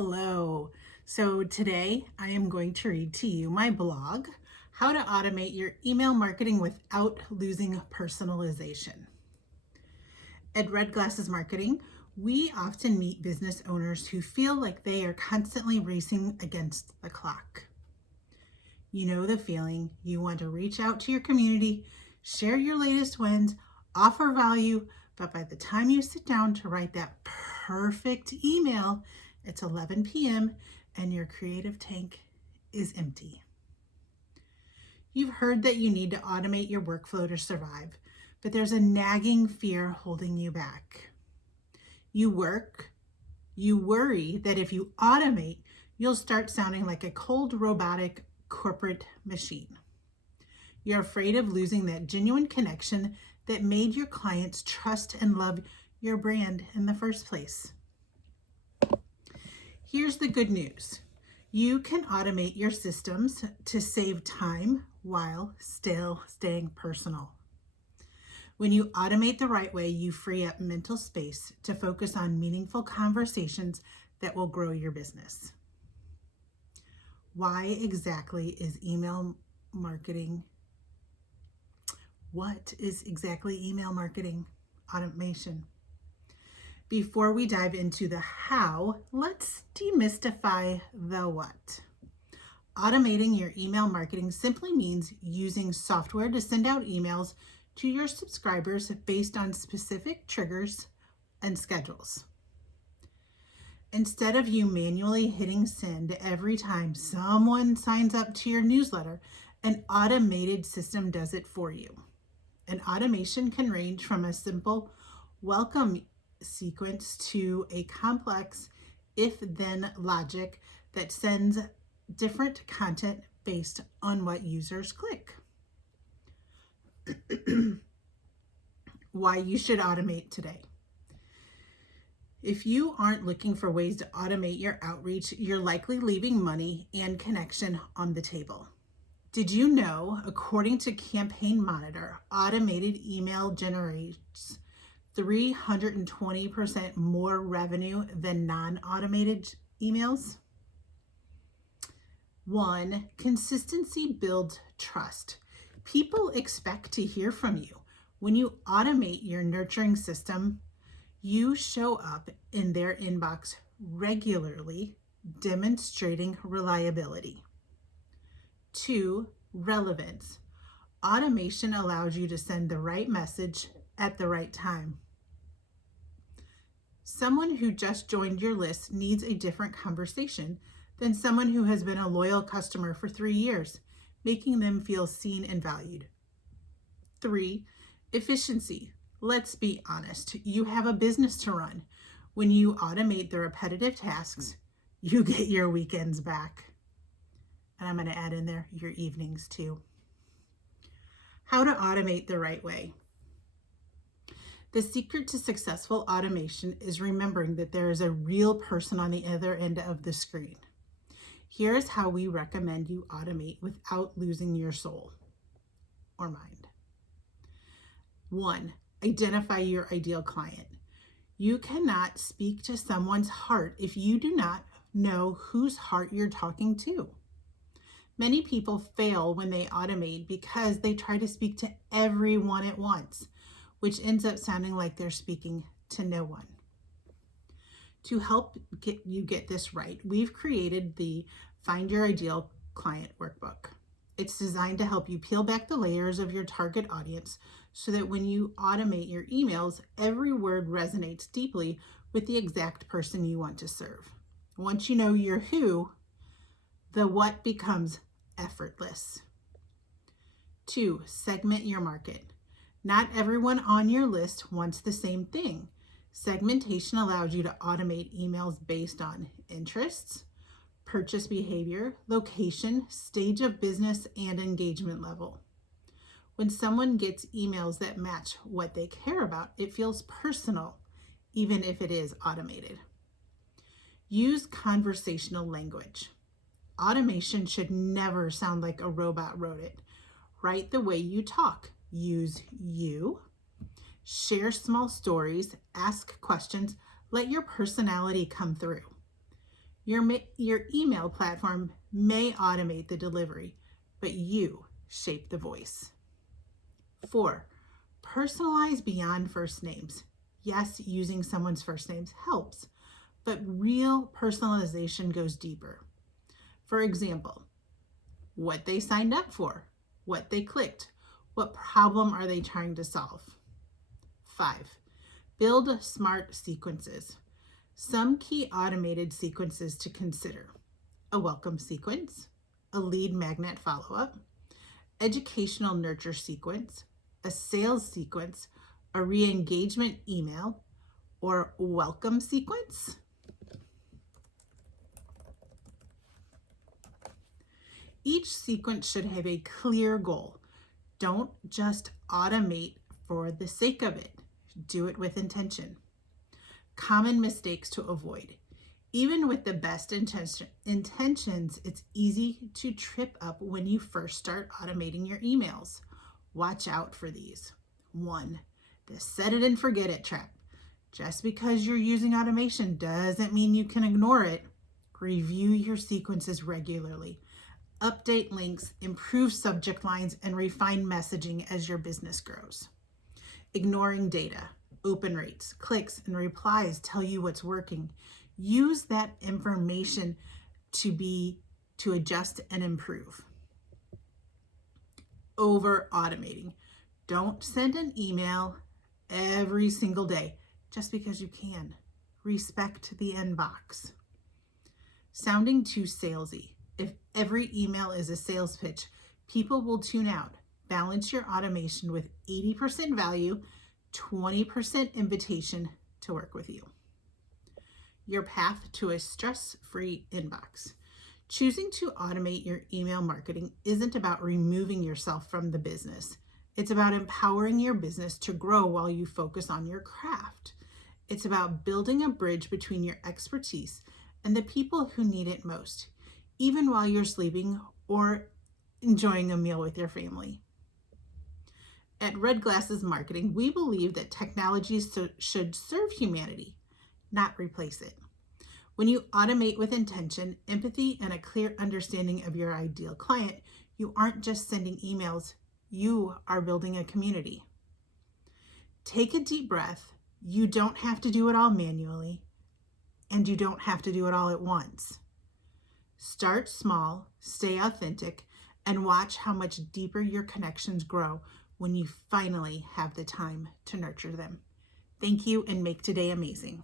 Hello. So today I am going to read to you my blog, How to Automate Your Email Marketing Without Losing Personalization. At Red Glasses Marketing, we often meet business owners who feel like they are constantly racing against the clock. You know the feeling. You want to reach out to your community, share your latest wins, offer value, but by the time you sit down to write that perfect email, it's 11 p.m. and your creative tank is empty. You've heard that you need to automate your workflow to survive, but there's a nagging fear holding you back. You worry that if you automate, you'll start sounding like a cold, robotic corporate machine. You're afraid of losing that genuine connection that made your clients trust and love your brand in the first place. Here's the good news. You can automate your systems to save time while still staying personal. When you automate the right way, you free up mental space to focus on meaningful conversations that will grow your business. Why exactly is email marketing? What is exactly email marketing automation? Before we dive into the how, let's demystify the what. Automating your email marketing simply means using software to send out emails to your subscribers based on specific triggers and schedules. Instead of you manually hitting send every time someone signs up to your newsletter, an automated system does it for you. An automation can range from a simple welcome sequence to a complex if-then logic that sends different content based on what users click. Why you should automate today. If you aren't looking for ways to automate your outreach, you're likely leaving money and connection on the table. Did you know, according to Campaign Monitor, automated email generates 320% more revenue than non-automated emails? 1, consistency builds trust. People expect to hear from you. When you automate your nurturing system, you show up in their inbox regularly, demonstrating reliability. 2, relevance. Automation allows you to send the right message at the right time. Someone who just joined your list needs a different conversation than someone who has been a loyal customer for 3 years, making them feel seen and valued. 3, efficiency. Let's be honest, you have a business to run. When you automate the repetitive tasks, you get your weekends back. And I'm going to add in there your evenings too. How to automate the right way. The secret to successful automation is remembering that there is a real person on the other end of the screen. Here's how we recommend you automate without losing your soul or mind. 1, identify your ideal client. You cannot speak to someone's heart if you do not know whose heart you're talking to. Many people fail when they automate because they try to speak to everyone at once, which ends up sounding like they're speaking to no one. To help you get this right, we've created the Find Your Ideal Client workbook. It's designed to help you peel back the layers of your target audience so that when you automate your emails, every word resonates deeply with the exact person you want to serve. Once you know your who, the what becomes effortless. 2, segment your market. Not everyone on your list wants the same thing. Segmentation allows you to automate emails based on interests, purchase behavior, location, stage of business, and engagement level. When someone gets emails that match what they care about, it feels personal, even if it is automated. Use conversational language. Automation should never sound like a robot wrote it. Write the way you talk. Use you. Share small stories. Ask questions. Let your personality come through. Your email platform may automate the delivery, but you shape the voice. 4, personalize beyond first names. Yes, using someone's first names helps, but real personalization goes deeper. For example, what they signed up for, what they clicked, what problem are they trying to solve. 5, build smart sequences. Some key automated sequences to consider: a welcome sequence, a lead magnet follow-up, educational nurture sequence, a sales sequence, a re-engagement email, or welcome sequence. Each sequence should have a clear goal. Don't just automate for the sake of it. Do it with intention. Common mistakes to avoid. Even with the best intentions, it's easy to trip up when you first start automating your emails. Watch out for these. 1, the set it and forget it trap. Just because you're using automation doesn't mean you can ignore it. Review your sequences regularly. Update links, improve subject lines, and refine messaging as your business grows. Ignoring data. Open rates, clicks, and replies tell you what's working. Use that information to adjust and improve. Over automating. Don't send an email every single day just because you can. Respect the inbox. Sounding too salesy. If every email is a sales pitch, people will tune out. Balance your automation with 80% value, 20% invitation to work with you. Your path to a stress-free inbox. Choosing to automate your email marketing isn't about removing yourself from the business. It's about empowering your business to grow while you focus on your craft. It's about building a bridge between your expertise and the people who need it most, even while you're sleeping or enjoying a meal with your family. At Red Glasses Marketing, we believe that technology should serve humanity, not replace it. When you automate with intention, empathy, and a clear understanding of your ideal client, you aren't just sending emails, you are building a community. Take a deep breath. You don't have to do it all manually, and you don't have to do it all at once. Start small, stay authentic, and watch how much deeper your connections grow when you finally have the time to nurture them. Thank you, and make today amazing.